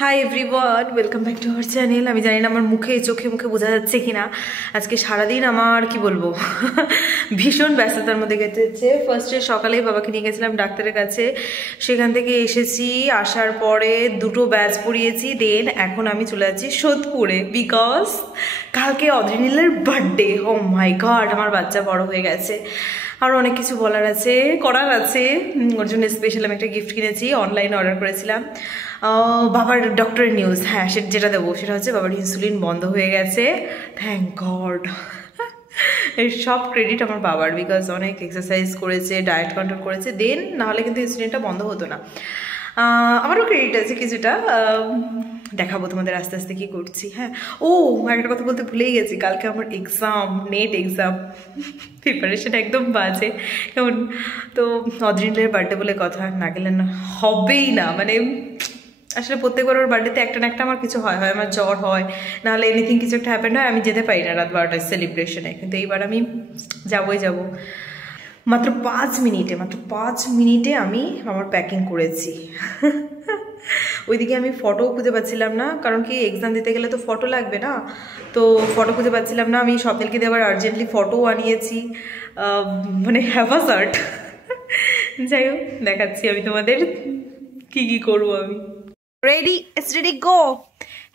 Hi everyone, welcome back to our channel. আমি জানি না আমার মুখে চোখে মুখে বোঝা যাচ্ছে কিনা। আজকে সারাদিন আমার কি বলবো ভীষণ ব্যস্ততার মধ্যে কেটেছে। ফার্স্টে সকালেই বাবাকে নিয়ে গেছিলাম ডাক্তারের কাছে, সেখান থেকে এসেছি, আসার পরে দুটো ব্যাচ পড়িয়েছি, দেন এখন আমি চলে যাচ্ছি সোদপুরে, বিকজ কালকে অদ্রিনীলের বার্থডে। ও মাই গড, আমার বাচ্চা বড় হয়ে গেছে, আরও অনেক কিছু বলার আছে, করার আছে। ওর জন্য স্পেশাল আমি একটা গিফট কিনেছি, অনলাইনে অর্ডার করেছিলাম। বাবার ডক্টরের নিউজ, হ্যাঁ যেটা দেবো সেটা হচ্ছে বাবার ইনসুলিন বন্ধ হয়ে গেছে, থ্যাংক গড। এর সব ক্রেডিট আমার বাবার, বিকজ অনেক এক্সারসাইজ করেছে, ডায়েট কন্ট্রোল করেছে, দেন নাহলে কিন্তু ইনসুলিনটা বন্ধ হতো না। আমারও ক্রেডিট আছে কিছুটা, দেখাবো তোমাদের আস্তে আস্তে কী করছি। হ্যাঁ, ও একটা কথা বলতে ভুলেই গেছি, কালকে আমার এক্সাম, নেট এক্সাম, প্রিপারেশন একদম বাজে। কেমন তো অদ্রিনীলের বার্থডে বলে কথা, না গেলে না হবেই না। মানে আসলে প্রত্যেকবার ওর বার্থডেতে একটা না একটা আমার কিছু হয়, আমার জ্বর হয়, নাহলে এনিথিং কিছু একটা হ্যাপেন হয়, আমি যেতে পারি না রাত 12টায় সেলিব্রেশনে। কিন্তু এইবার আমি যাবই যাব। মাত্র 5 মিনিটে আমি আমার প্যাকিং করেছি। ওইদিকে আমি ফটোও খুঁজে পাচ্ছিলাম না, কারণ কি এক্সাম দিতে গেলে তো ফটো লাগবে না, তো ফটো খুঁজে পাচ্ছিলাম না। আমি স্বপ্নিলকে দিয়ে আবার আর্জেন্টলি ফটোও আনিয়েছি, মানে হ্যাভাসার্ট। যাই হোক, দেখাচ্ছি আমি তোমাদের কি করবো আমি। রেডি, ইটস রেডি, গো।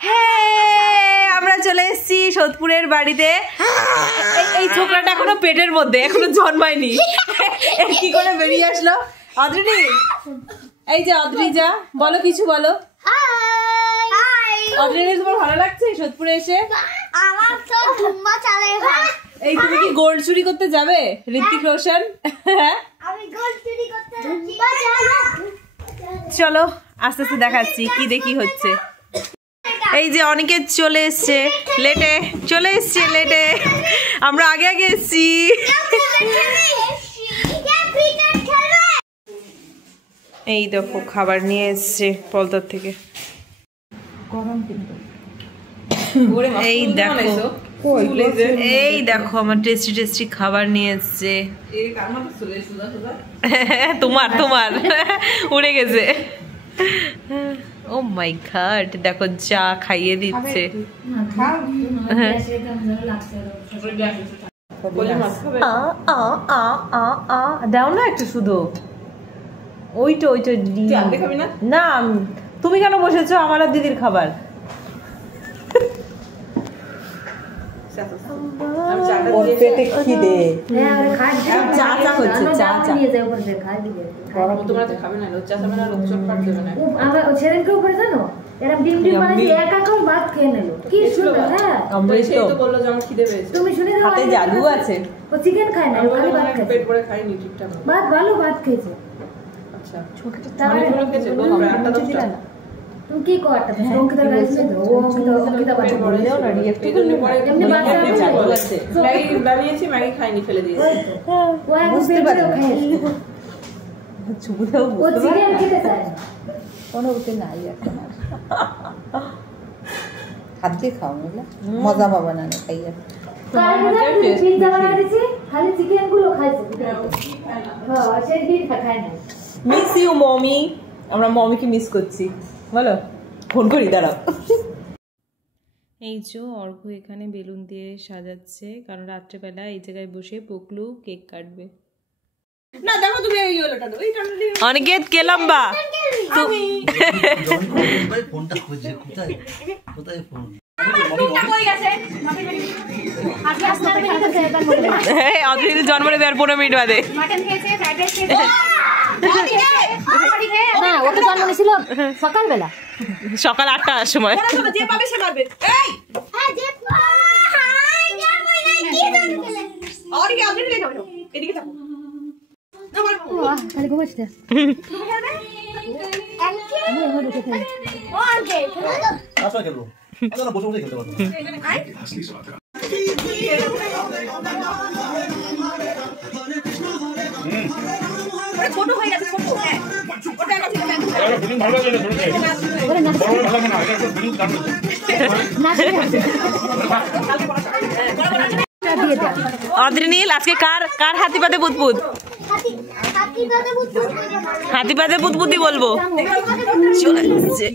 হ্যাঁ, আমরা চলে এসেছি সোদপুরের বাড়িতে। এই ছোকরাটা এখনো পেটের মধ্যে, এখনো জন্মায়নি, কি করে বেরিয়ে আসলো। অদ্রিনী, এই যে অদ্রি, যা বলো, কিছু বলো। অদ্রিনী, তোমার ভালো লাগছে সোদপুরে এসে? আমার তো ধুম্মা চালে। এই তুমি কি গোল্ড চুরি করতে যাবে, ঋত্বিক রোশন? আমি গোল্ড চুরি করতে চলো আস্তে আস্তে দেখাচ্ছি কি দেখি হচ্ছে। এই যে অনেকে চলে এসছে লেটে, আমরা আগে এসছি। এই দেখো খাবার নিয়ে এসছে পলতার থেকে। এই দেখো আমার টেস্টি খাবার নিয়ে এসছে। তোমার উড়ে গেছে। ও মাই গড, দেখো চা খাইয়ে দিচ্ছে। দাও না একটু, শুধু ওইটা না। তুমি কেন বসেছো? আমার আর দিদির খাবার। জাদু আছে, চিকেন খায় না, ভাত ভালো ভাত খেয়েছে। তুমি কি করতে অঙ্কিতার গাড়ি ছিল, ও অঙ্কিতা বাচ্চা বললেও না, একটু এমনি বাচ্চা ম্যাগি বানিয়েছি, ম্যাগি খাইনি, ফেলে দিয়েছি। ও বুঝতে পারে ও চিকেন খেতে চায় না, কোনো উঠে নাই এখন আর। হাত দিয়ে খাও, মজা পাবে না খাইয়ে। খালি চিকেন গুলো খাইছে, হ্যাঁ সেই দিন খায় না। মিস ইউ মমি, আমরা মমিকে মিস করছি। বলো, ফোন করি, দাঁড়াও। এই যে অর্ঘ এখানে বেলুন দিয়ে সাজাচ্ছে, কারণ রাত্রেবেলা এই জায়গায় বসে পোকলু কেক কাটবে। না দেখো তুমি এই ওলাটা দাও, এইটা নিয়ে অনিকেত কে লম্বা তুমি। ফোনটা খুঁজে কোথায় ফোন জন্মে দেওয়ার 15 মিনিট বাদে সকালবেলা, সকাল 8টার সময়। ছোট হয়ে গেছে, অদ্রিনীল, আজকে কার হাতি পাতে বুদবুদ? হাতি পাতে বুদবুদি বলবো। চলে যাচ্ছে।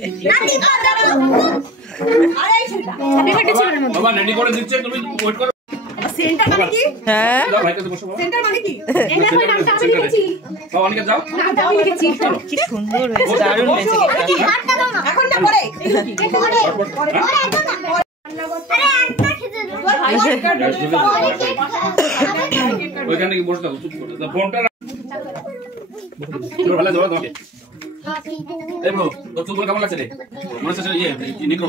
হ্যাঁ কি সুন্দর হয়েছে, দারুণ হয়েছে। ওইখানে কি বসে থাকো, চুপ করে ফোনটা ভালো দাও তোমাকে। এই ব্রো তোর চুল কেমন লাগছে রে? মনে হচ্ছে ইয়ে নিকো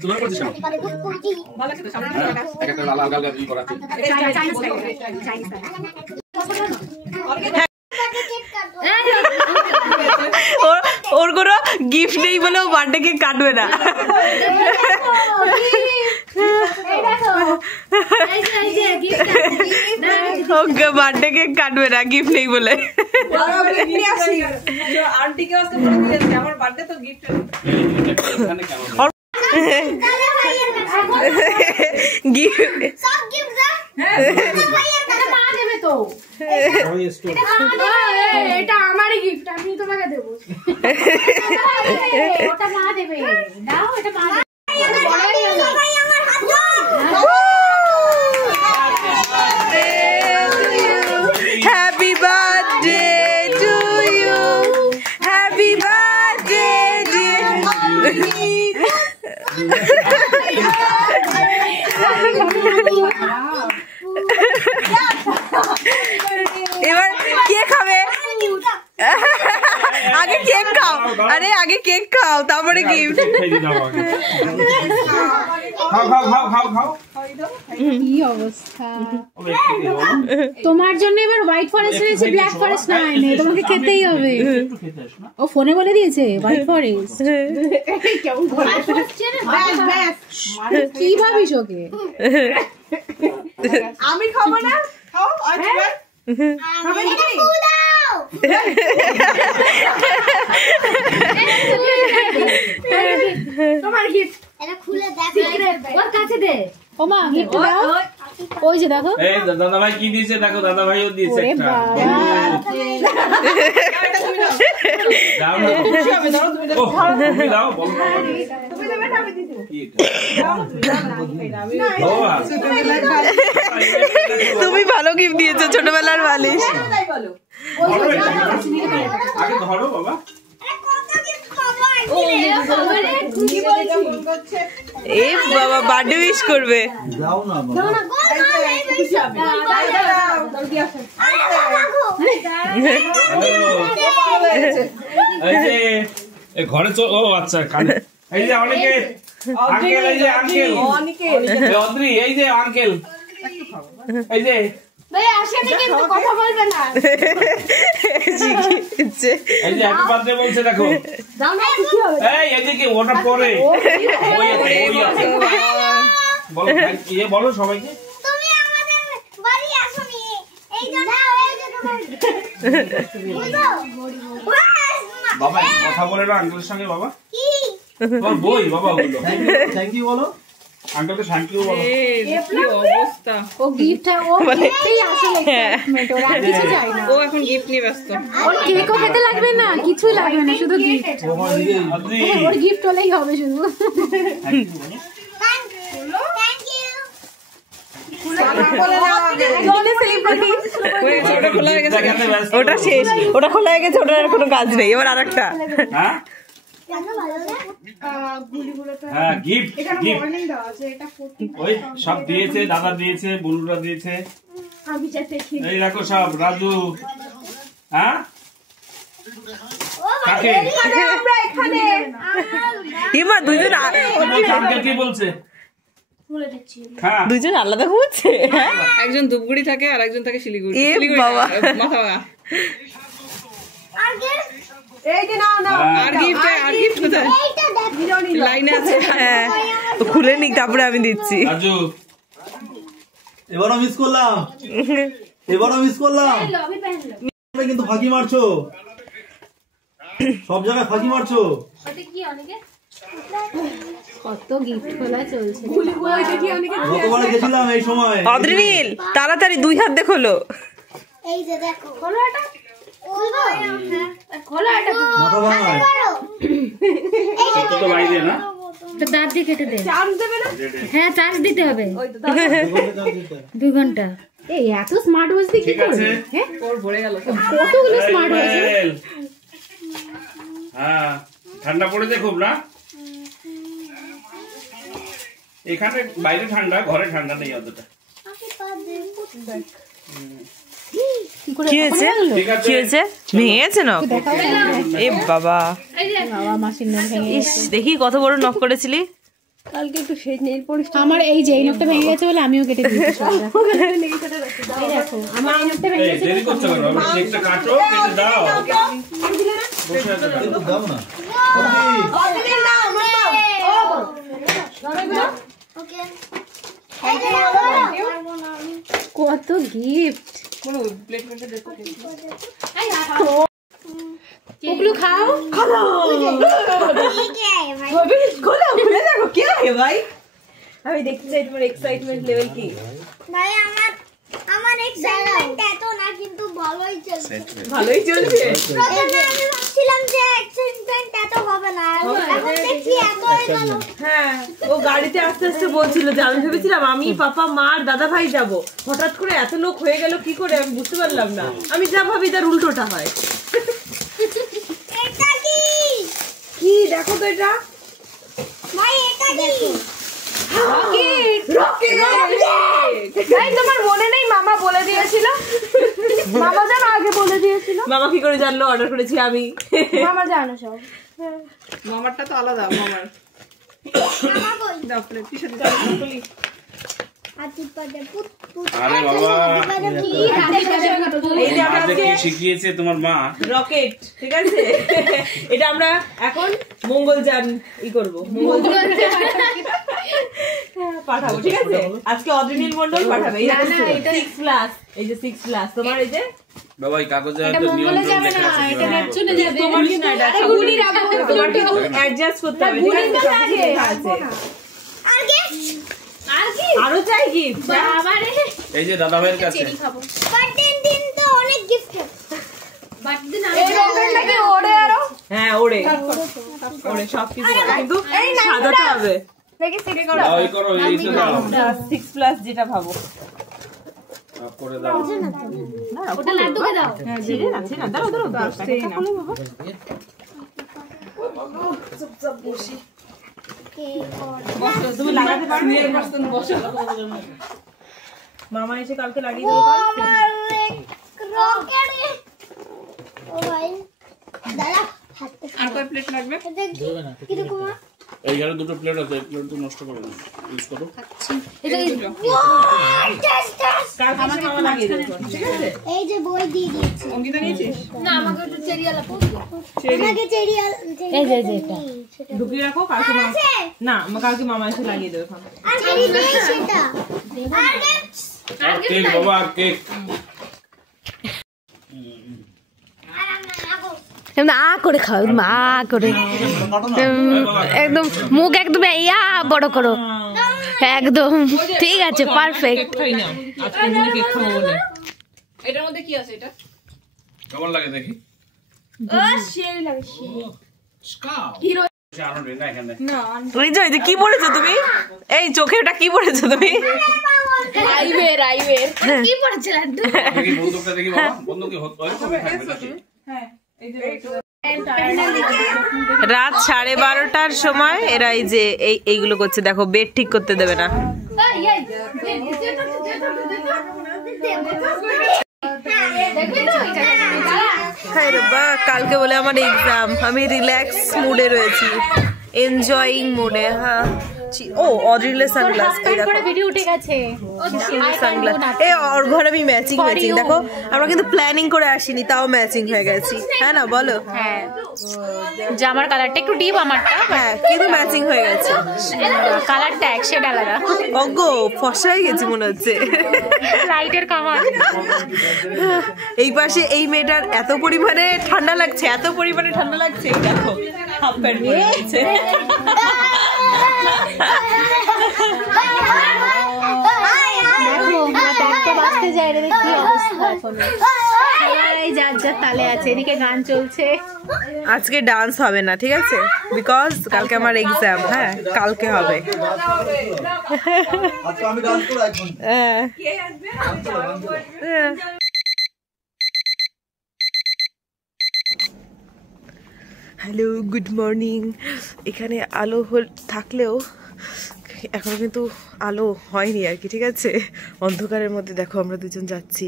চুল করছিস কেন? ভালো লাগছে তো, সামনে একটা লাল লাল গাল করা আছে। ওর কোনো গিফট নেই বলেও বার্থডে কেক কাটবে না। ওকে বার্থডে কেক কাটবে না, গিফট নেই বলে। আন্টিকে আজকে বলে দিয়েছি আমার বার্থডে তো গিফট এটা আমারই গিফট, আমি তোমাকে দেবো। ওটা মা দেবে, দাও এটা মা দেবে। Happy birthday to you, happy birthday dear এবার কে খাবে? আগে কেক খাও, আরে আগে কেক খাও তারপরে গিফট। কি অবস্থা তোমার জন্য? এবার হোয়াইট ফরেস্ট রয়েছে, ব্ল্যাক ফরেস্ট না আইনে, তোমাকে খেতেই হবে। ও ফোনে বলে দিয়েছে হোয়াইট ফরেস্ট। কি ভাবিস ওকে? আমি খাবো না, খাও তোমার গিফট এটা খুলে দেখ, ওর কাছে দে। ওমা গিফট দাও, ওই যে দেখো। এই দাদা ভাই কি দিয়েছে দেখো, দাদা ভাইও দিয়েছে একটা। দাও না, খুশি হবে, দাও তুমি দাও। তুমি দাও, বলো না তুমি দেবে না, আমি দিয়ে দেব। কি তুমি ভালো গিফট দিয়েছো, ছোটবেলার বালিশ। আগে ধরো বাবা। এই বাবা বার্থডে উইশ করবে। দাও না ঘরে চল। ও আচ্ছা, এই যে অনেকে আঙ্কেল, এই যে আঙ্কেল অদ্রি, এই যে আঙ্কেল, এই যে ভাই আসেন কিন্তু কথা বলবে না। এই যে হ্যাপি বার্থডে বলছে দেখো। দাও না, কি হবে? এই এদিকে ওটা পরে ওই আছে বলো, এই বলো সবাইকে। তুমি আমাদের বাড়ি আসোনি, এই জন্য বাবা কথা বলে না আঙ্কেলের সঙ্গে। বাবা কি তোর বই? বাবা বলো থ্যাংক ইউ বলো, আঙ্কেলকে থ্যাংক ইউ বলো। কি অবস্থা, ও গিফটটা ও খেতেই আসলে এক্সাইটমেন্ট, ওর আর কিছু চাই না। ও এখন গিফট নিয়ে ব্যস্ত। ওর কেকও খেতে লাগবে না, কিছু লাগবে না, শুধু গিফট। অদ্রি ওর গিফট হলেই হবে শুধু। থ্যাংক ইউ বলো। ওটা শেষ, ওটা খোলা হয়ে গেছে, ওটার আর কোনো কাজ নেই। এবার আরেকটা। হ্যাঁ হ্যাঁ গিফট ওই সব দিয়েছে, দাদা দিয়েছে, বুলুরা দিয়েছে। এই দেখো সব রাজু। হ্যাঁ কাকে এবার দুজন আঙ্কেল কি বলছে? হ্যাঁ দুজন আলাদা ঘুমোচ্ছে। একজন ধূপগুড়ি থাকে আর একজন থাকে শিলিগুড়ি। এ বাবা। মাথা ভাঙা। এই যে নাও নাও আর গিফট, আর গিফট কোথায়? লাইনে আছে। হ্যাঁ খুলে নিক, তারপরে আমি দিচ্ছি। রাজু এবারও মিস করলাম, এবারও মিস করলাম। কিন্তু ফাঁকি মারছো, সব জায়গায় ফাঁকি মারছো। কত গিফট খোলা চলছে। গতবারে গেছিলাম এই সময়। অদ্রিনীল তাড়াতাড়ি 2 হাত দিয়ে খোলো। এই যে দেখো খোলো এটা খোলো এটা মাথা ভাই তো তো বাইরে না তো দাঁত দিয়ে কেটে দে। চার্জ দেবে না? হ্যাঁ চার্জ দিতে হবে 2 ঘন্টা। এই এত স্মার্ট ওয়াচ দিয়ে কি করবে? হ্যাঁ ওর ভরে গেল কতগুলো স্মার্ট ওয়াচ। হ্যাঁ ঠান্ডা পড়েছে খুব না? এখানে বাইরে ঠান্ডা, ঘরে ঠান্ডা নেই অতটা। কি হয়েছে? কি হয়েছে? ভেঙে গেছে নখ? এ বাবা, বাবা মাসির নখ ভেঙে ইস দেখি কত বড় নখ করেছিলি। কালকে একটু সেই নেল পলিশ আমার এই যে এই নখটা ভেঙে গেছে বলে আমিও কেটে দিয়েছি সবটা। এই দেখো আমার এই নখটা ভেঙে এই গেছে। দেরি করতে পারো, আমি কেকটা কাটো, কেটে দাও। বসে আছে একটু দাও না ওকে কত গিফট। ওগুলো খাও। ঠিক আছে ভাই খোলো খুলে দেখো কি হয় ভাই। আমি দেখতে চাই তোমার এক্সাইটমেন্ট লেভেল কি। ভাই আমার এক্সাইটমেন্ট এত না কিন্তু ভালোই চলছে ভালোই চলছে। প্রথমে আমি ভাবছিলাম যে এক্সাইটমেন্ট এত হবে না এখন দেখছি এত হয়ে গেল হ্যাঁ ও গাড়িতে আস্তে আস্তে বলছিল যে আমি ভেবেছিলাম আমি পাপা মা আর দাদা ভাই যাবো, হঠাৎ করে এত লোক হয়ে গেল কি করে আমি বুঝতে পারলাম না। আমি যা ভাবি তার উল্টোটা হয়। এটা কি কি দেখো তো এটা ভাই এটা কি এই তোমার মনে নেই মামা বলে দিয়েছিল? মামা জানো আগে বলে দিয়েছিল। মামা কি করে জানলো অর্ডার করেছি আমি? মামা জানো সব মামারটা তো আলাদা। মামার মামা কই দাও প্লেট পিছন দাও বলি। হাতি পাদে পুত পুত আরে বাবা, কি এই যে আমরা মাঝে কি শিখিয়েছে তোমার মা? রকেট, ঠিক আছে? এটা আমরা এখন মঙ্গলযান করব, মঙ্গলযান পাঠাবো, ঠিক আছে? আজকে অদ্রিনীল মন্ডল পাঠাবে। এই দেখো 6 প্লাস, এই যে 6 প্লাস তোমার এই যে বাবা এই কাগজে এটা তো মঙ্গলে নিয়ন্ত্রণ যাবে লেখা না, আছে। এটা নেপচুনে যাবে। তোমার কিন্তু এটা গুলি রাখবো, তোমার কিন্তু অ্যাডজাস্ট করতে হবে, ঠিক আছে? সবকিছু লেখা আছে। আরো চাই গিফট বাবারে এই যে দাদা ভাইয়ের কাছে বার্থডে দিন তো অনেক গিফট বার্থডে না হ্যাঁ ওড়ে ওড়ে সবকিছু কিন্তু সাজাতে হবে। দাও, এই করো, এই তো দাও 6 প্লাস যেটা ভাবো। অফ করে দাও। ওটা লাড্ডুকে দাও। হ্যাঁ ছেড়ে না ছেড়ে না, দাঁড়াও দাঁড়াও প্যাকেটটা খোলো বাবা। তুমি লাগাতে পারবে? মামা এসে কালকে লাগিয়ে দেবো। রকেট ও ভাই দাদা হাতে আর কয় প্লেট লাগবে? কি রকম এইখানে দুটো প্লেট আছে, এই প্লেট তো নষ্ট করো না, ইউজ করো। কালকে মামা লাগিয়ে দেবো, ঠিক আছে? এই যে বই দিয়ে দিয়েছি অঙ্কিতা নিয়েছিস? না আমাকে একটু চেরিয়ালা আমাকে চেরিয়াল এই যে এটা ঢুকিয়ে রাখো, কালকে মামা না কালকে মামা এসে লাগিয়ে দেবে। আর চেরি দিয়ে সেটা আর কেক বাবা, আর কেক। আ করে খাও, একদম আ করে একদম মুখ একদম ইয়া বড় করো একদম, ঠিক আছে পারফেক্ট। খাই না আজকে দিনে কেক খাবো বলে। এটার মধ্যে কি আছে এটা? কেমন লাগে দেখি? সেই লাগে আরো নেই না এখানে। রিজয় যে কি পড়েছো তুমি? এই চোখে ওটা কি পড়েছো তুমি? রাইবের কি পড়ছে লাড্ডু? দেখি বন্দুকটা দেখি বাবা, বন্দুক কি হতো কবে থাকবে নাকি? রাত 12:30টার সময় এরা এই যে এইগুলো করছে, দেখো বেড ঠিক করতে দেবে না। হ্যাঁ রে বা, কালকে বলে আমার এক্সাম, আমি রিল্যাক্স মুডে রয়েছি, এনজয়িং মুডে। হ্যাঁ ও অড্রিলের সানগ্লাস, এই দেখো ভিডিও উঠে গেছে। সানগ্লাস। এই ওর ঘরে আমি ম্যাচিং দেখো, আমরা কিন্তু প্ল্যানিং করে আসিনি, তাও ম্যাচিং হয়ে গেছি। হ্যাঁ না বলো? হ্যাঁ জামার কালারটা একটু ডিপ, আমারটা হ্যাঁ কিন্তু ম্যাচিং হয়ে গেছে, কালারটা এক শেড আলাদা। অগো ফর্সা হয়ে গেছি মনে হচ্ছে। লাইটের কামাল। এই পাশে এই মেয়েটার এত পরিমাণে ঠান্ডা লাগছে, এত পরিমাণে ঠান্ডা লাগছে, এই দেখো হাফ প্যান্ট পরে আছে। দেখো ব্যাগটা বাঁচতে যায় রে, কি অবস্থা। সবাই যার যার তালে আছে, এদিকে গান চলছে। আজকে ডান্স হবে না, ঠিক আছে, বিকজ কালকে আমার এক্সাম। হ্যাঁ, কালকে হবে। Hello, good morning. এখানে আলো থাকলেও এখন কিন্তু আলো হয়নি আর কি, ঠিক আছে। অন্ধকারের মধ্যে দেখো আমরা দুজন যাচ্ছি।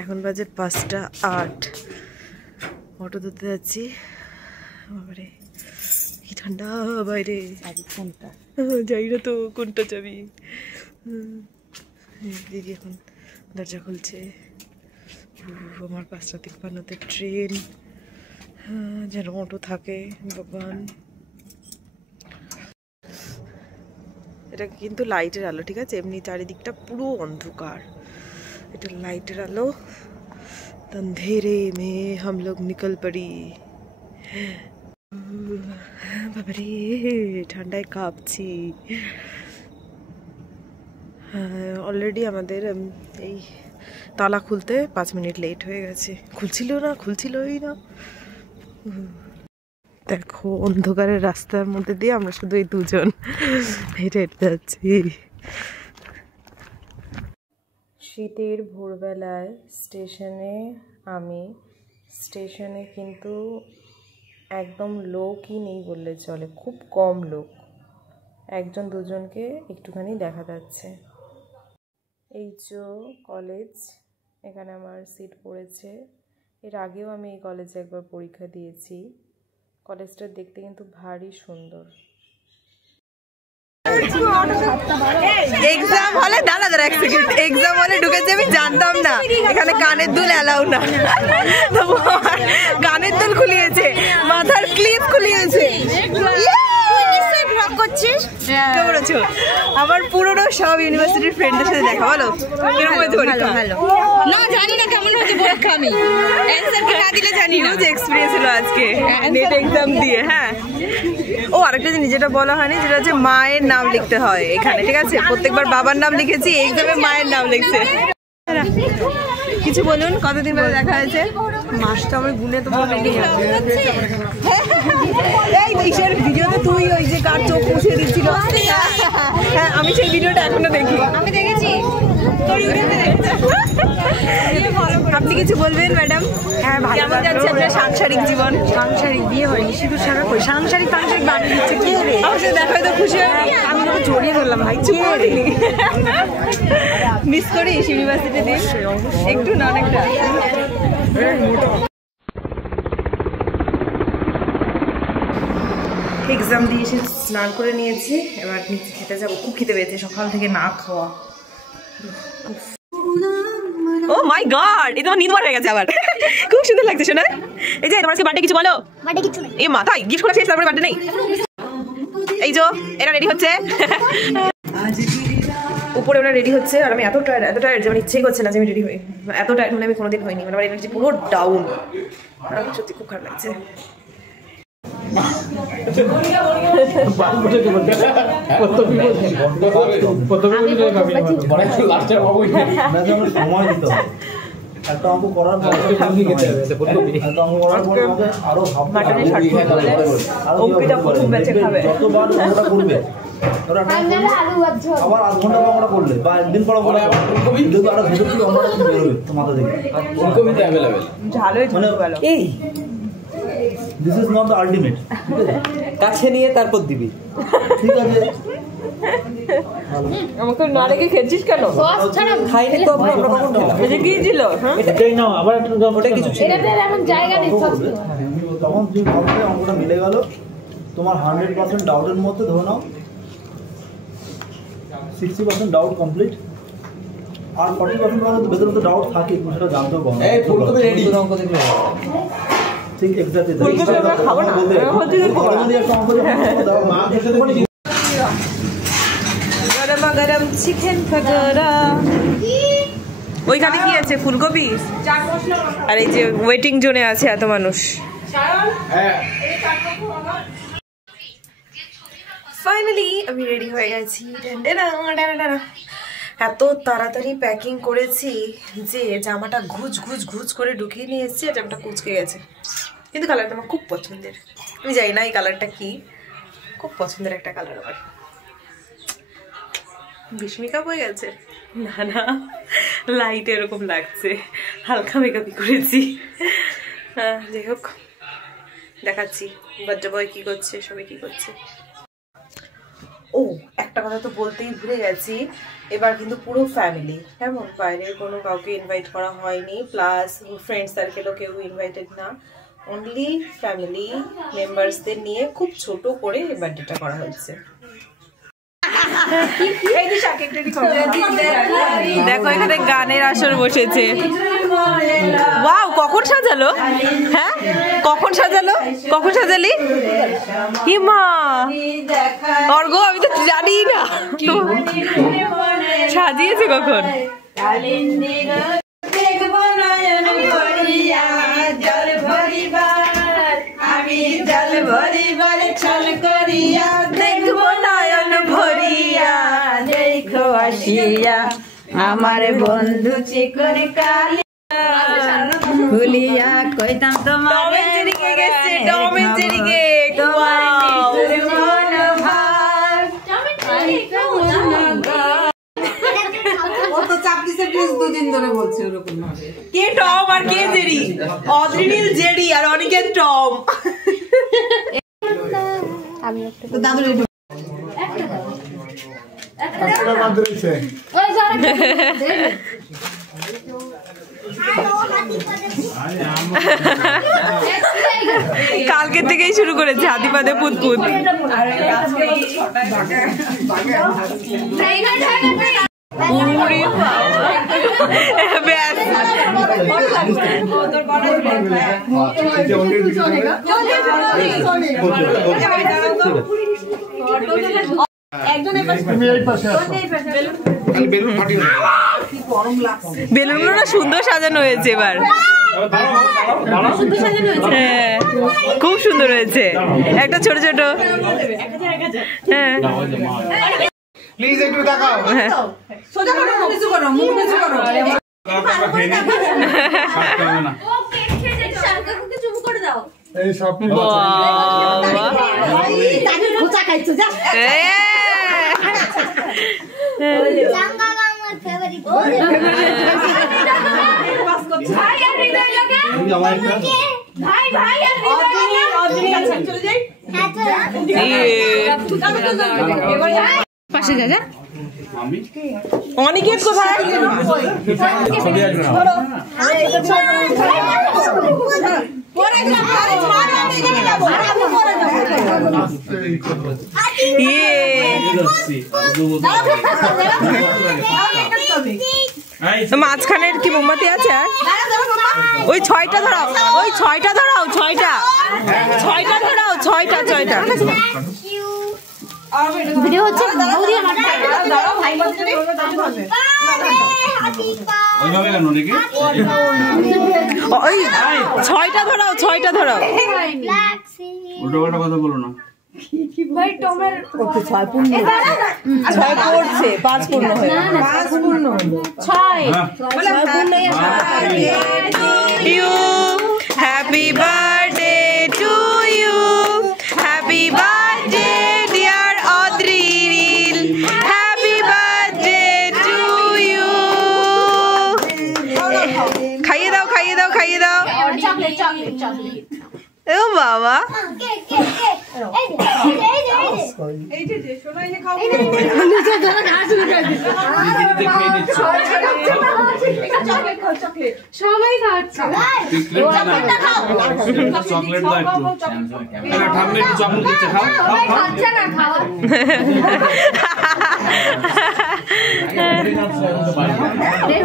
এখন বাজে 5:08। অটো ধরতে যাচ্ছি। বাবারে কি ঠান্ডা বাইরে। যাই না তো কোনটা যাবি। দিদি এখন দরজা খুলছে। আমার 5:53-তে ট্রেন। যেন অটো থাকে, ভগবান। এটা কিন্তু লাইটের আলো, ঠিক আছে, এমনি চারিদিকটা পুরো অন্ধকার। এটা লাইটের আলো। अंधेरे में हम लोग निकल पड़ी। বাবারে ঠান্ডায় কাঁপছি। অলরেডি আমাদের এই তালা খুলতে 5 মিনিট লেট হয়ে গেছে। খুলছিলই না। দেখো অন্ধকারের রাস্তার মধ্যে দিয়ে আমরা শুধু এই দুজন হেঁটে যাচ্ছি। শীতের ভোরবেলায় স্টেশনে কিন্তু একদম লোকই নেই বললে চলে, খুব কম লোক। 1জন 2জনকে একটুখানি দেখা যাচ্ছে। এই যে কলেজ, এখানে আমার সিট পড়েছে। এর আগেও আমি এই কলেজে একবার পরীক্ষা দিয়েছি। কলেজটা দেখতে কিন্তু ভারী সুন্দর। এক্সাম হলে দাঁড়া 1 সেকেন্ড। এক্সাম হলে ঢুকেছি, আমি জানতাম না এখানে কানের দুল অ্যালাউ না। কানের দুল খুলিয়েছে, মাথার ক্লিপ খুলিয়েছে। আমার পুরোনো সব ইউনিভার্সিটির ফ্রেন্ডের সাথে দেখা। বলো কিরকম হয়েছে পরীক্ষা? না জানি না কেমন হয়েছে পরীক্ষা, আমি অ্যানসার কি না দিলে জানি না। হিউজ এক্সপেরিয়েন্স হলো আজকে নেট এক্সাম দিয়ে। হ্যাঁ, ও আরেকটা জিনিস যেটা বলা হয়নি, যেটা হচ্ছে মায়ের নাম লিখতে হয় এখানে, ঠিক আছে। প্রত্যেকবার বাবার নাম লিখেছি, এক্সামে মায়ের নাম লিখছে। কিছু বলুন, কতদিন পরে দেখা হয়েছে? মাসটা আমি গুনে তো বলিনি। এই কিসের ভিডিওতে তুই ওই যে কার চোখ মুছিয়ে দিচ্ছিল? হ্যাঁ, আমি সেই ভিডিওটা এখনো দেখি। আমি দেখেছি। আপনি কিছু বলবেন ম্যাডাম? হ্যাঁ, কেমন যাচ্ছে আপনার সাংসারিক জীবন? সাংসারিক বিয়ে হয়নি, শুধু সারা কই সাংসারিক বানিয়ে দিচ্ছে। কে রে? আমার সাথে দেখা তো খুশি হয়। আমি তোকে জড়িয়ে ধরলাম ভাই। কে রে? মিস করিস ইউনিভার্সিটি দিন? একটু না অনেকটা। এক্সাম দিয়ে এসে স্নান করে নিয়েছি, এবার নিচে খেতে যাবো। খুব খেতে পেয়েছে, সকাল থেকে না খাওয়া। ও মাই গড, এটা আমার নির্ভর হয়ে গেছে আবার। খুব সুন্দর লাগছে শোনা। এই যে তোমার আজকে বার্থডে, কিছু বলো। বাড়ি কিছু নেই। এ মা, তাই গিফট করা শেষ, তারপরে বার্থডে নেই? এই যে এরা রেডি হচ্ছে, উপরে ওরা রেডি হচ্ছে, আর আমি এত টায়ার্ড যে আমার ইচ্ছেই করছে না যে আমি রেডি হই। এত টায়ার্ড মানে আমি কোনোদিন হইনি, মানে আমার এনার্জি পুরো ডাউন। সত্যি খুব খারাপ লাগছে। একটা অঙ্ক করার পর যতবার অঙ্কটা করবে আবার আধ ঘন্টা অঙ্কটা করলে বা একদিন পর অঙ্কটা কিন্তু আরো ভেতর থেকে অঙ্কটা কি বেরোবে তো মাথা থেকে। মানে এই this is not the ultimate. কাছে নিয়ে তারপর দিবি, ঠিক আছে? আমাকে না রেখে খেয়েছিস কেন? খাইনি তো আমরা কখন খেলাম? এটা কি ছিল? এটাই নাও, আবার একটা ওটা কিছু ছিল। এমন জায়গা নেই। তখন তুমি ভাবলে অঙ্কটা মিলে গেল, তোমার 100% ডাউটের মধ্যে ধরে নাও 60% ডাউট কমপ্লিট, আর 40% মানে ভেতরে তো ডাউট থাকে, তুমি সেটা জানতেও পারো। এই ফুলকপি রেডি, অঙ্ক দেখলে ঠিক এক্স্যাক্টলি তাই। ফুলকপি আমরা খাবো না, যদি একটা অঙ্ক দাও মা খেতে পারি। গরমা গরম চিকেন পকোড়া। ওইখানে কি আছে? ফুলকপি। আর এই যে ওয়েটিং জোনে আছে এত মানুষ। ফাইনালি আমি রেডি হয়ে গেছি। এত তাড়াতাড়ি প্যাকিং করেছি যে জামাটা ঘুচ ঘুচ ঘুচ করে ঢুকিয়ে নিয়ে এসেছি, আর জামাটা কুচকে গেছে। কিন্তু কালারটা আমার খুব পছন্দের, আমি জানি না এই কালারটা কি, খুব পছন্দের একটা কালার আমার। বেশ মেকআপ হয়ে গেছে? না না, লাইট এরকম লাগছে, হালকা মেকআপই করেছি। যাই হোক, দেখাচ্ছি বাচ্চা বয় কি করছে, সবাই কি করছে। ও একটা কথা তো বলতেই ভুলে গেছি, এবার কিন্তু পুরো ফ্যামিলি, কেমন বাইরের কোনো কাউকে ইনভাইট করা হয়নি, প্লাস ফ্রেন্ড সার্কেলও কেউ ইনভাইটেড না, অনলি ফ্যামিলি মেম্বার্সদের নিয়ে খুব ছোট করে এই বার্থডেটা করা হচ্ছে। দেখো এখানে গানের আসর বসেছে। ওয়াও, কখন সাজালো? হ্যাঁ কখন সাজালো? কখন সাজালি? হিমা অর্ঘ, আমি তো জানি না সাজিয়েছে কখন। আমি জল ভরিবার ছল করিয়া দেখবো নয়ন ভরিয়া, দেখো আসিয়া আমার বন্ধু চিকন কালিয়া ভুলিয়া কইতাম তোমার গেছে টম এন্ড জেরি কেক। কে টম আর কে জেরি? অদ্রিনীল জেরি আর অনিকেত টম। কালকে থেকেই শুরু করেছে হাতিপাতে পুতপুত। বেলুনগুলো না সুন্দর সাজানো হয়েছে এবার, হ্যাঁ খুব সুন্দর হয়েছে, একটা ছোট ছোট। হ্যাঁ প্লিজ একটু তাকাও, সোজা করো, মুখ নিচু করো, মুখ নিচু করো। এই সব খোঁচা খাইছো যা। জাঙ্গা আমার ফেভারিট। ভাই আর হৃদয় লাগা, ভাই ভাই আর হৃদয় লাগা, অদিনী কাছে চলে যাই। হ্যাঁ পাশে যা যা। অনিকেত কোথায়? মাঝখানের কি মোমবাতি আছে? ওই 6টা ধরাও, ওই 6টা ধরাও, 6টা 6টা ধরাও, 6টা 6টা। ভিডিও হচ্ছে ওই 6টা ধরাও, 6টা ধরাও। উল্টো পাল্টা কথা বলো না। ভাই টমের 6 পূর্ণ, 6 পড়ছে, 5 পূর্ণ হয়ে 5 পূর্ণ 6 পূর্ণ। You happy birthday to you, happy birthday dear Adrinil, happy birthday to you. খাইয়ে দাও, খাইয়ে দাও, খাইয়ে দাও। Chocolate chocolate chocolate. ও বাবা, সবাই খাচ্ছে।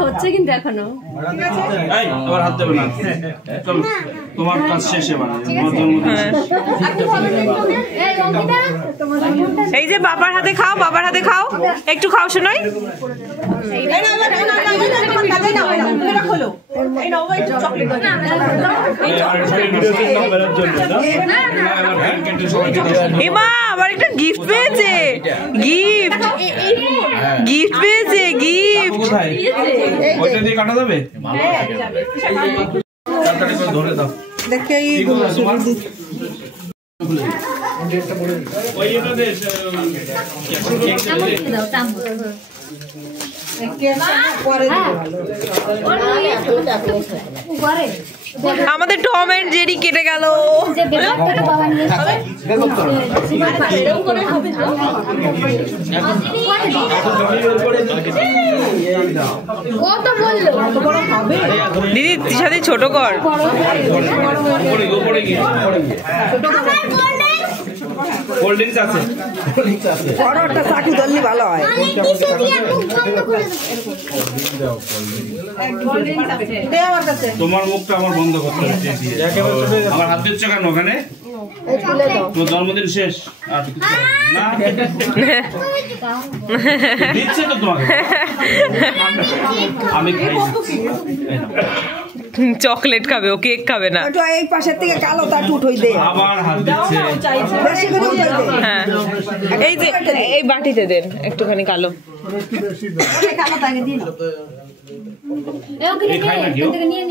হচ্ছে কিন্তু এখনো হাত দেবে না, তোমার কাজ শেষ। এই যে বাবার হাতে খাও, বাবার হাতে খাও, একটু খাও শোনাই। এমা আবার একটা গিফট পেয়েছে, গিফট পেয়েছে, গিফট। ওইটা দিয়ে কাটা যাবে? ধরে দাও দেখে আমাদের টম এন্ড জেরি কেটে গেল। দিদি সাথে ছোট কর। কোল্ড ড্রিঙ্কস আছে, বড়টা চাকু ধরলে ভালো হয়। তোমার মুখটা আমার বন্ধ করতে হচ্ছে, আমার হাত দিচ্ছ কেন ওখানে? তোমার জন্মদিন শেষ আর না দিচ্ছে তো তোমাকে, আমি খাই চকলেট খাবে, ও কেক খাবে না। এই পাশের থেকে কালো তা টুট হই দে, আবার হাত দিচ্ছে। হ্যাঁ এই যে এই বাটিতে দেন একটুখানি কালো।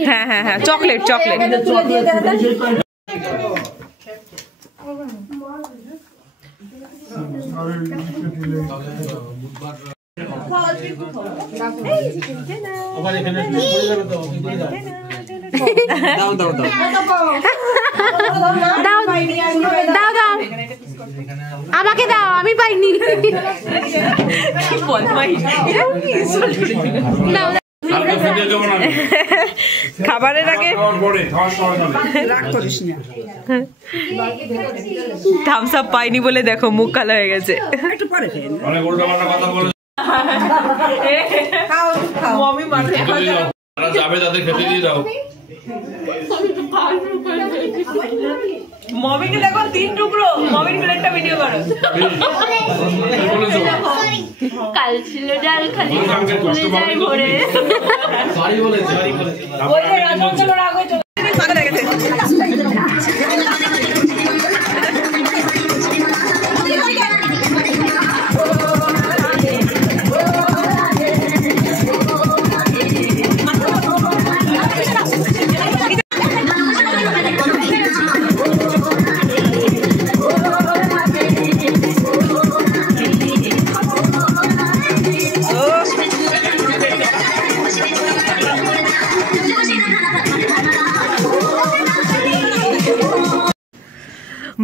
হ্যাঁ হ্যাঁ হ্যাঁ চকলেট চকলেট। দাও আমাকে দাও, আমি পাইনি। খাবারের আগে রাগ করিস না। থামস আপ পাইনি বলে দেখো মুখ কালো হয়ে গেছে। একটু পরে খেয়ে নে। অনেক উল্টাপাল্টা কথা বলে মমি মারতে যাবে, তাদের খেতে দিয়ে দাও। মমিকে দেখো 3 টুকরো, মমির করে একটা ভিডিও করো। কাল ছিল ডাল খালি কষ্ট পাবে ভরে সরি বলে ওই যে রাজবংশের রাগ হয়ে চলে গেছে।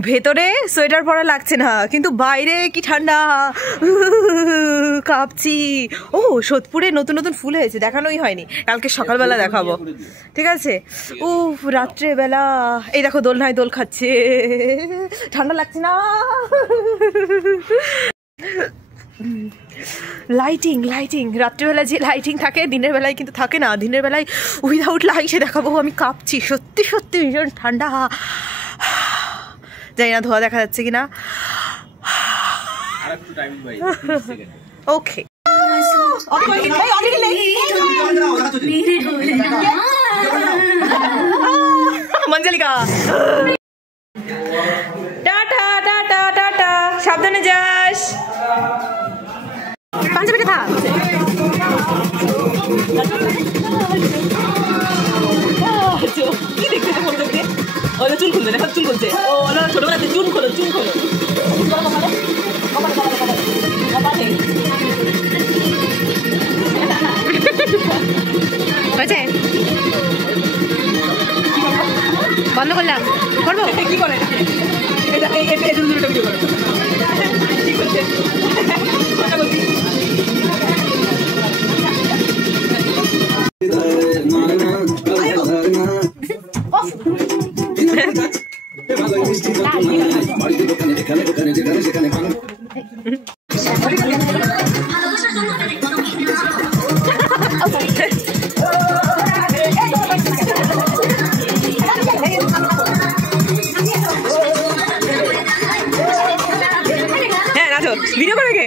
ভেতরে সোয়েটার পরা লাগছে না, কিন্তু বাইরে কি ঠান্ডা, কাঁপছি। ও সোদপুরে নতুন নতুন ফুল হয়েছে, দেখানোই হয়নি, কালকে সকালবেলা দেখাবো, ঠিক আছে। ও রাত্রেবেলা এই দেখো দোলনায় দোল খাচ্ছে, ঠান্ডা লাগছে না। লাইটিং লাইটিং, রাত্রিবেলা যে লাইটিং থাকে দিনের বেলায় কিন্তু থাকে না। দিনের বেলায় উইদাউট লাইটে দেখাবো, আমি কাঁপছি, সত্যি সত্যি ভীষণ ঠান্ডা। জানি না ধোয়া দেখা যাচ্ছে কিনা। ওকে মঞ্জলিকা টাটা টাটা টাটা, সাবধানে যাস। পাঞ্জাবিটা খা। কি দেখতে বলতে ওরা চুল খুলবে, দেখো চুল খুলছে। ও ওরা ছোটবেলাতে চুল খোলো, চুল খোলো। বন্ধ করলাম, করবো কি করে এটা ভিডিও করে ভিডিও করে কে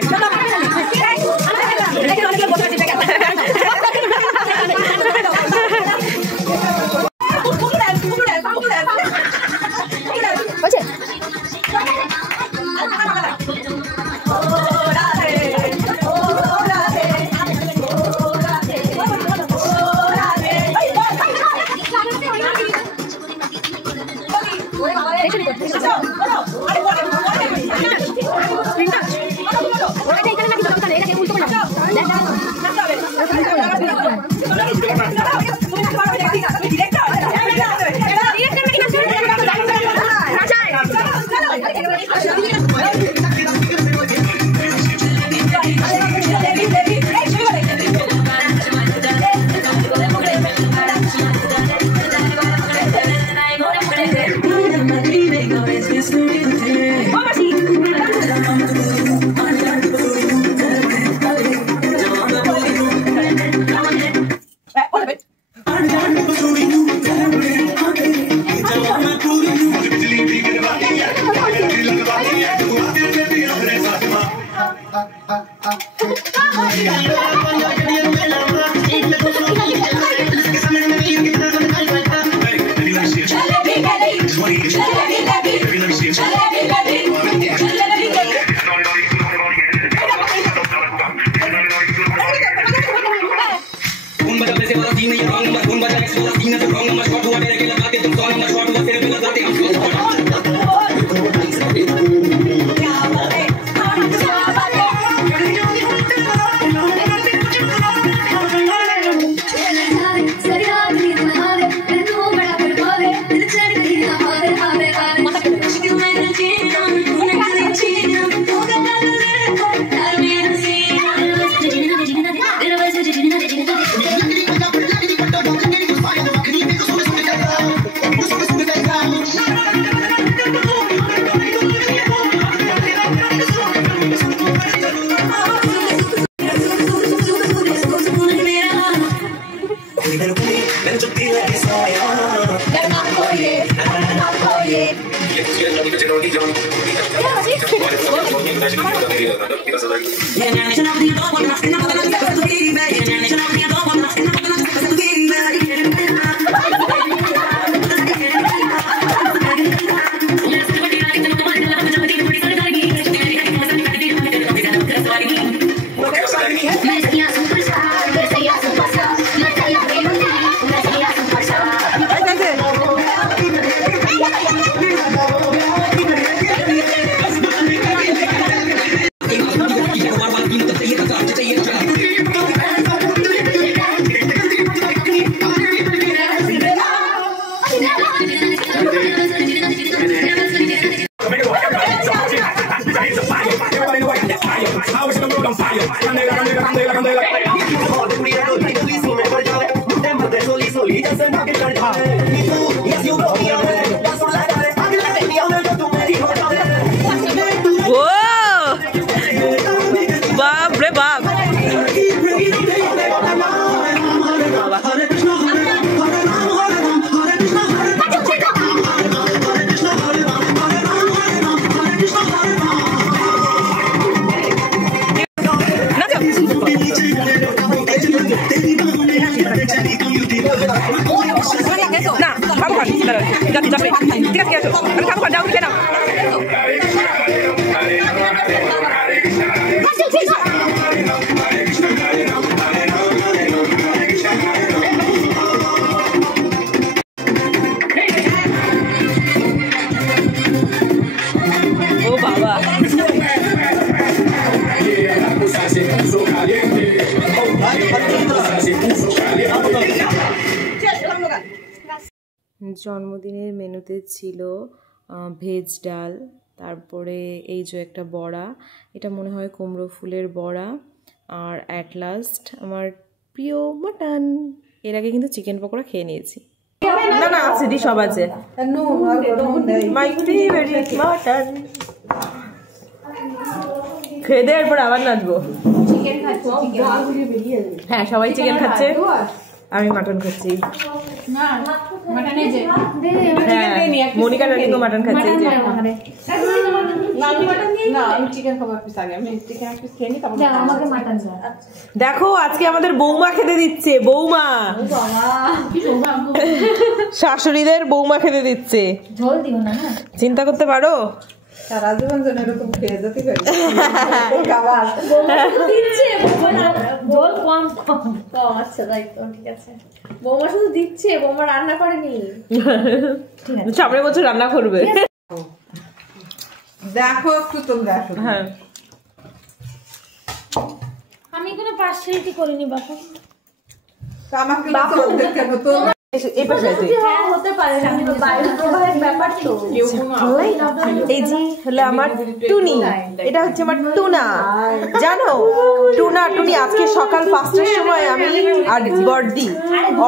জন্মদিনের মেনুতে ছিল ভেজ ডাল, তারপরে এই যে একটা বড়া, এটা মনে হয় কুমড়ো ফুলের বড়া, আর অ্যাট লাস্ট আমার প্রিয় মাটন। এর আগে কিন্তু চিকেন পকোড়া খেয়ে নিয়েছি। না না আছে, সব আছে। My favourite mutton. খেয়ে দেওয়ার পর আবার নাচবো। হ্যাঁ সবাই চিকেন খাচ্ছে, আমি মাটন খাচ্ছি। মনিকা রানিকে মাটন খাচ্ছে। দেখো আজকে আমাদের বৌমা খেতে দিচ্ছে, বৌমা শাশুড়িদের বৌমা খেতে দিচ্ছে। ঝোল দিও না, চিন্তা করতে পারো সারা জীবন যেন এরকম খেয়ে যেতে পারি। আচ্ছা তাই তো, ঠিক আছে। বৌমা শুধু দিচ্ছে, বৌমা রান্না করেনি। সামনের বছর রান্না করবে। দেখো একটু তোমরা। হ্যাঁ আমি কোনো পার্সিয়ালিটি করিনি বাবা। আমাকে এই পাশে আছে হতে পারে না, কিন্তু বায়ু প্রবাহের ব্যাপার তো। এই যে হলো আমার টুনি, এটা হচ্ছে আমার টুনা। জানো টুনি আজকে সকাল 5টার সময় আমি আর বর্দি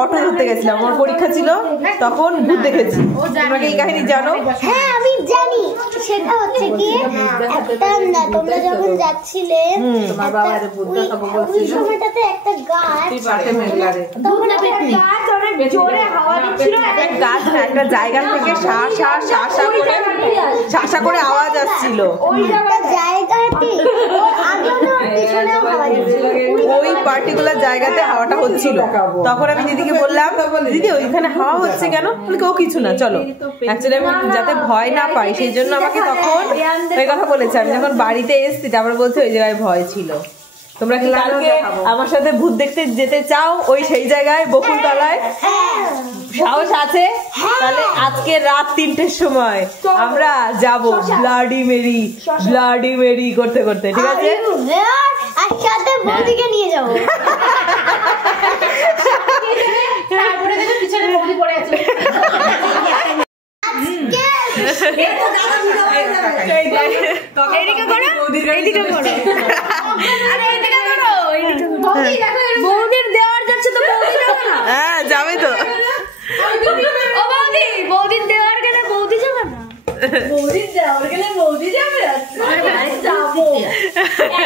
অটো ধরতে গেছিলাম, আমার পরীক্ষা ছিল, তখন ভূত দেখেছি। তোমরা কি এই কাহিনী জানো? হ্যাঁ আমি জানি। সেটা হচ্ছে কি একটা না, তোমরা যখন যাচ্ছিলে তোমার বাবার বুদ্ধ সব বলছিল, ওই সময়টাতে একটা গাছ, তখন একটা গাছ অনেক জোরে হাওয়া দিচ্ছিল, একটা গাছ না, একটা জায়গা থেকে শাসা করে আওয়াজ আসছিল। ওই জায়গাতে পিছনেও হাওয়া দিচ্ছিল, ওই পার্টিকুলার জায়গাতে হাওয়াটা হচ্ছিল। তখন আমি দিদিকে বললাম, দিদি ওইখানে হাওয়া হচ্ছে কেন? ও কিছু না, চলো। অ্যাকচুয়ালি আমি যাতে ভয় না পাই সেই জন্য আমাকে তখন ওই কথা বলেছে। আমি যখন বাড়িতে এসেছি তারপর বলছে ওই জায়গায় ভয় ছিল। তোমরা কি কালকে আমার সাথে ভূত দেখতে যেতে চাও? ওই সেই জায়গায় বকুলতলায় সাহস আছে? তাহলে আজকে রাত 3টের সময় আমরা যাব ব্লাডি মেরি করতে করতে, ঠিক আছে? আর সাথে বৌদিকে নিয়ে যাবো। তারপরে দেখো পিছনে বৌদি পড়ে আছে। বৌদির দেওয়ার যাচ্ছে তো বৌদি যাবে না? হ্যাঁ যাবে তো। ও বৌদির দেওয়ার গেলে বৌদি যাবে না? বৌদির দেওয়ার গেলে বৌদি যাবে? যাবো।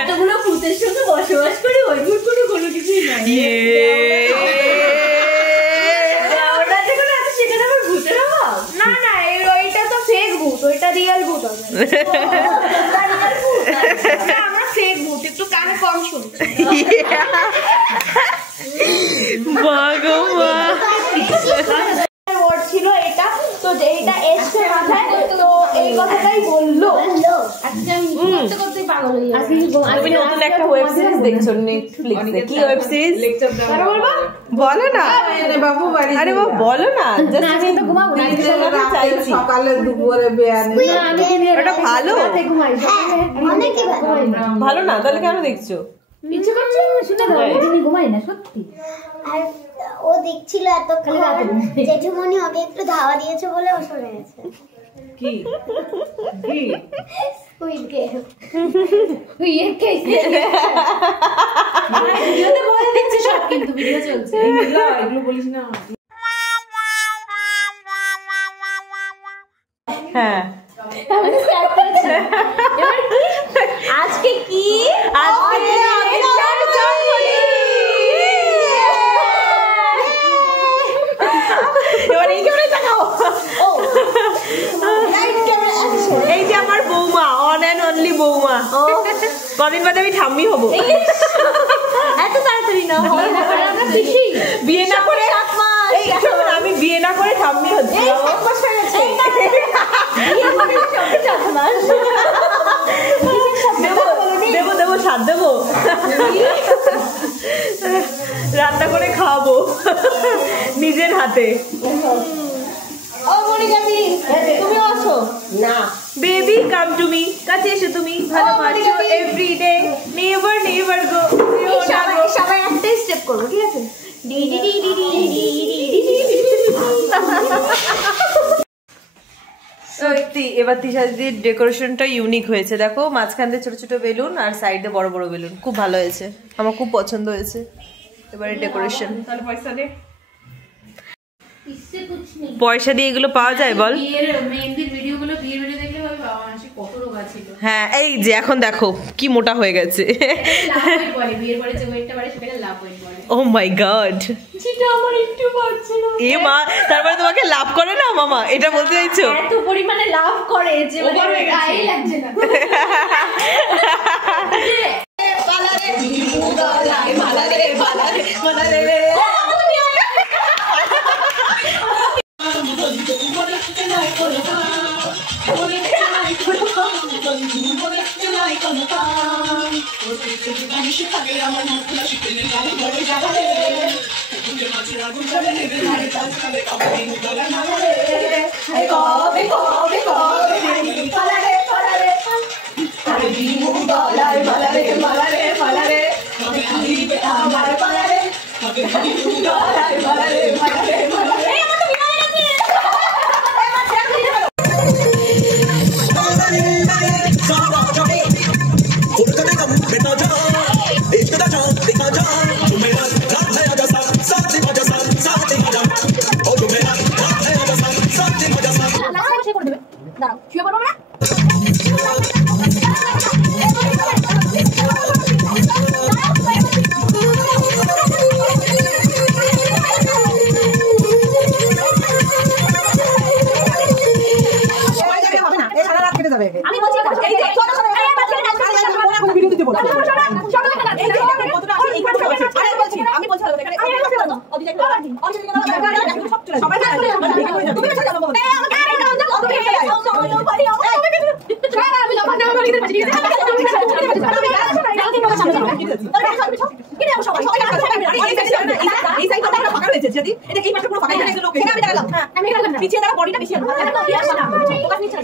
এতগুলো ভূতের সঙ্গে বসবাস করে ওই ভূত কোনো কিছুই নাই। সেখানে আবার ভূতের অভাব? না না, ওইটা তো ফেক ভূত, ওইটা রিয়েল ভূত হবে। আমরা ফেক ভূত, একটু কানে কম শুনছি। ওর ছিল এটা, তো এইটা এসছে মাথায়, তো এই কথাটাই বললো। আজকে আমি করতে করতে পাগল হয়ে যাচ্ছি। তুমি নতুন একটা ওয়েব সিরিজ দেখছো নেটফ্লিক্সে? কি ওয়েব সিরিজ বলো না? বাবু বাড়ি, আরে বাবা বলো না, সকালে দুপুরে বেয়ার ওটা ভালো অনেকে ভালো না? তাহলে কেন দেখছো? ইচ্ছে করছে শুনে দাও, দিনে ঘুমাই না সত্যি। আর ও দেখছিল এতক্ষণ, জেঠুমনি ওকে একটু ধাওয়া দিয়েছে বলে ও শুনে গেছে। কি কি স্কুইড গেম, ইয়ে কেসে ভিডিওতে বলে দিচ্ছে সব, কিন্তু ভিডিও চলছে। এগুলো বলিস না। হ্যাঁ আজকে কি? এই যে আমার বৌমা, অন অ্যান্ড অনলি বৌমা। কদিন বাদে আমি ঠাম্মি হবো। এত তাড়াতাড়ি না হয় না, আমরা খুশি। বিয়ে না করে আমি বিয়ে না করে ঠাম্মি হচ্ছি। দেবো সাথ দেবো, রান্না করে খাওয়াবো নিজের হাতে। তুমি আসো না, বেবি কাম টু মি, কাছে এসো তুমি, ভালোবাসো এভরিডে, নেভার নেভার গো। সবাই একটাই স্টেপ করবো, ঠিক আছে? সত্যি এবার তিশাদির ডেকোরেশনটা ইউনিক হয়েছে। দেখো মাঝখান দিয়ে ছোট ছোট বেলুন আর সাইডে বড় বড় বেলুন, খুব ভালো হয়েছে, আমার খুব পছন্দ হয়েছে এবারে ডেকোরেশন। পয়সা দিয়ে এগুলো পাওয়া যায় বল? হ্যাঁ এই যে এখন দেখো কি মোটা হয়ে গেছে। ও মাই গড, এ মা, তারপরে তোমাকে লাভ করে না মামা, এটা বলতে চাইছো? এত পরিমাণে লাভ করে যে গায়ে লাগছে না। এটা কি মাত্র পুরো ফাঁকা হয়ে গেল এখানে আমি দাঁড়ালাম হ্যাঁ আমি দাঁড়ালাম পিছিয়ে দাঁড়া বডিটা পিছিয়ে দাঁড়া এটা তো কি আসে না ফোকাস নিচ্ছে না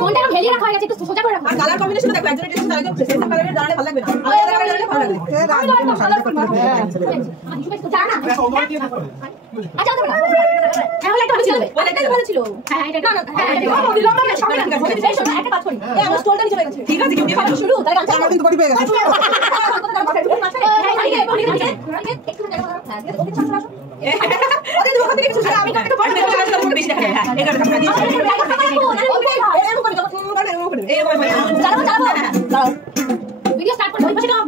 কোনটা ঢেলে রাখা হয়ে গেছে একটু সোজা করে রাখো আর কালার কম্বিনেশন দেখো একজনের ড্রেস দাঁড়ালে সেন্টার কালারে দাঁড়ালে ভালো লাগবে না আলাদা দাঁড়ালে ভালো লাগবে আচ্ছা দাঁড়া হ্যাঁ এটা ছিল ওটা এটা ভালো ছিল হ্যাঁ এটা না হ্যাঁ এটা দিলাম না সব একটা কাজ করি এই আমার স্টোরটা নিচে গেছে ঠিক আছে কি দিয়ে শুরু তাহলে আমি কিন্তু বডি পেয়ে গেছে একটু দেখা হ্যাঁ ওকে ছাড়া আসো ওদের দোকান থেকে কিছু আমি কাটতে পারবো না বেশি দেখা হ্যাঁ এটা কথা দিয়ে চালাবো ভিডিও স্টার্ট করব ওই পাশে দাও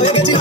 এখানে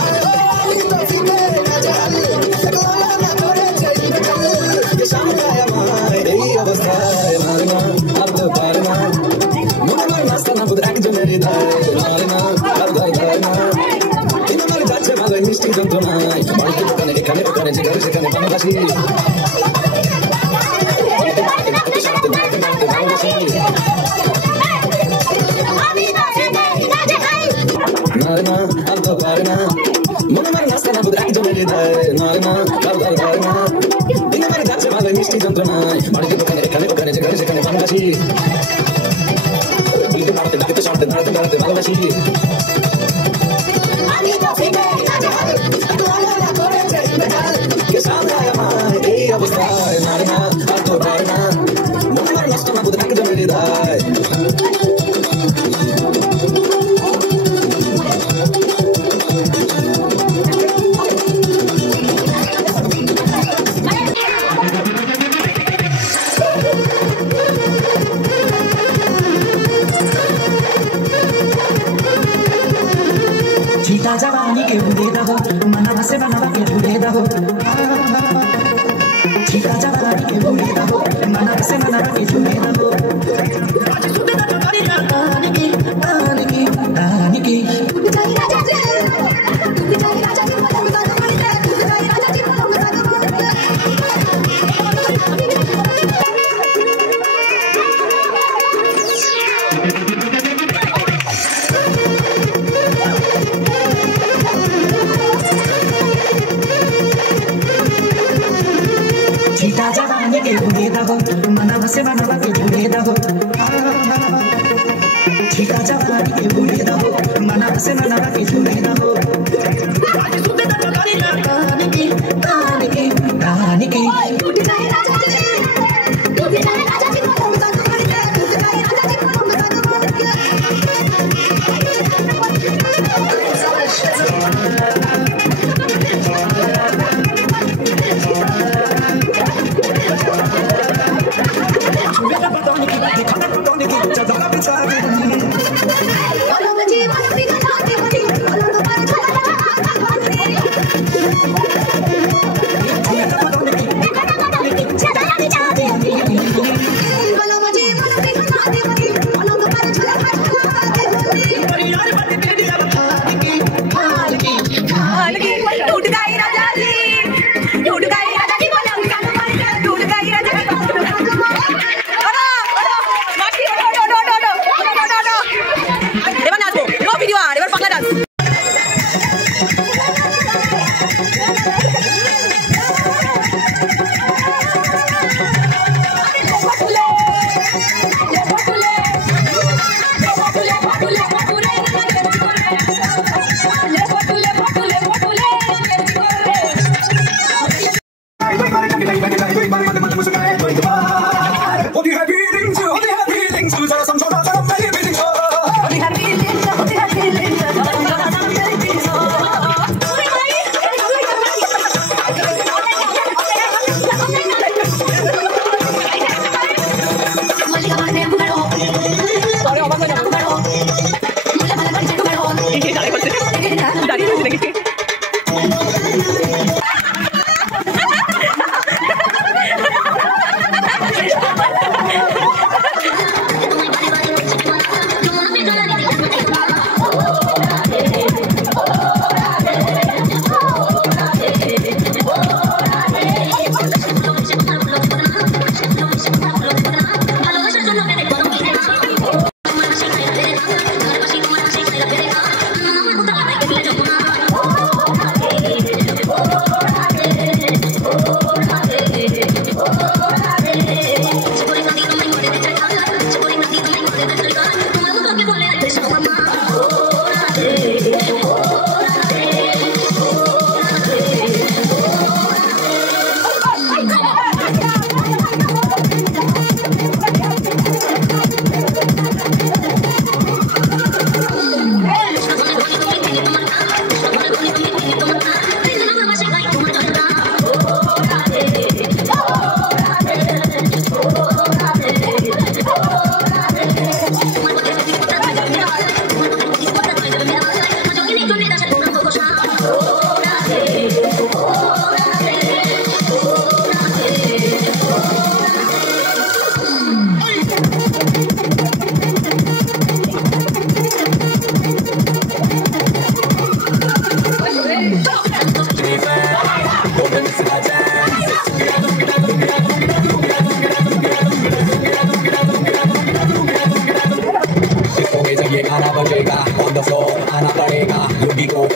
जवानी के उड़े दहो मनवा से मनवा के जुड़े दहो ठीका जवानी के उड़े दहो मनवा से मनवा के जुड़े दहो ठीका जवानी के उड़े दहो मनवा से मनवा के जुड़े दहो ठीका जवानी के उड़े दहो मनवा से मनवा के जुड़े दहो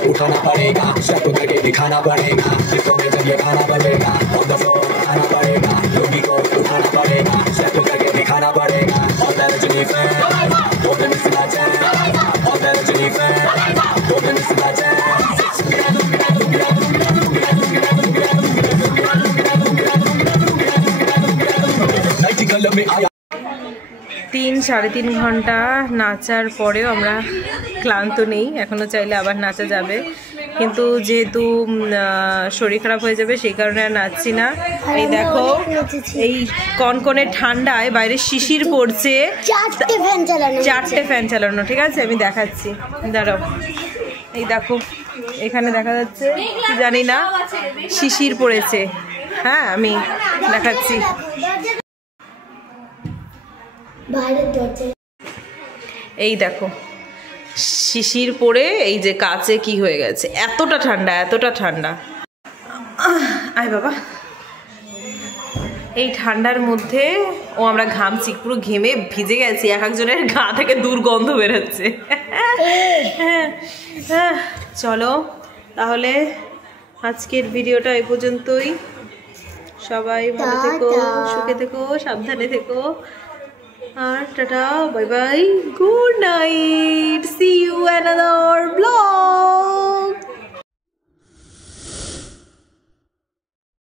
उठाना पड़ेगा, शक करके दिखाना पड़ेगा, जिसको में जब ये खाना बनेगा, ऑन द फ्लोर आना पड़ेगा, लोगी को उठाना पड़ेगा, शक करके दिखाना पड़ेगा, ऑन द रजनीफे, on the miss Rajan, on the रजनीफे, ऑन द मिस राजन। तीन साढ़े तीन घंटा নাচার পরেও আমরা ক্লান্ত নেই, এখনো চাইলে আবার নাচা যাবে, কিন্তু যেহেতু শরীর খারাপ হয়ে যাবে সেই কারণে আর নাচছি না। এই দেখো এই কনকনে ঠান্ডায় বাইরে শিশির পড়ছে, 4টে ফ্যান চালানো, ঠিক আছে আমি দেখাচ্ছি, দাঁড়াও। এই দেখো এখানে দেখা যাচ্ছে কি জানি না, শিশির পড়েছে। হ্যাঁ আমি দেখাচ্ছি। এই দেখো শিশির পড়ে এই যে কাচে কি হয়ে গেছে, এতটা ঠান্ডা এতটা ঠান্ডা। আয় বাবা, এই ঠান্ডার মধ্যে ও আমরা ঘামছি, পুরো ঘেমে ভিজে গেছি, এক একজনের গা থেকে দুর্গন্ধ বেরোচ্ছে। চলো তাহলে আজকের ভিডিওটা এই পর্যন্তই। সবাই ভালো থেকো, সুখে থেকো, সাবধানে থেকো, আর টাটা, bye bye, good night, see you another blog.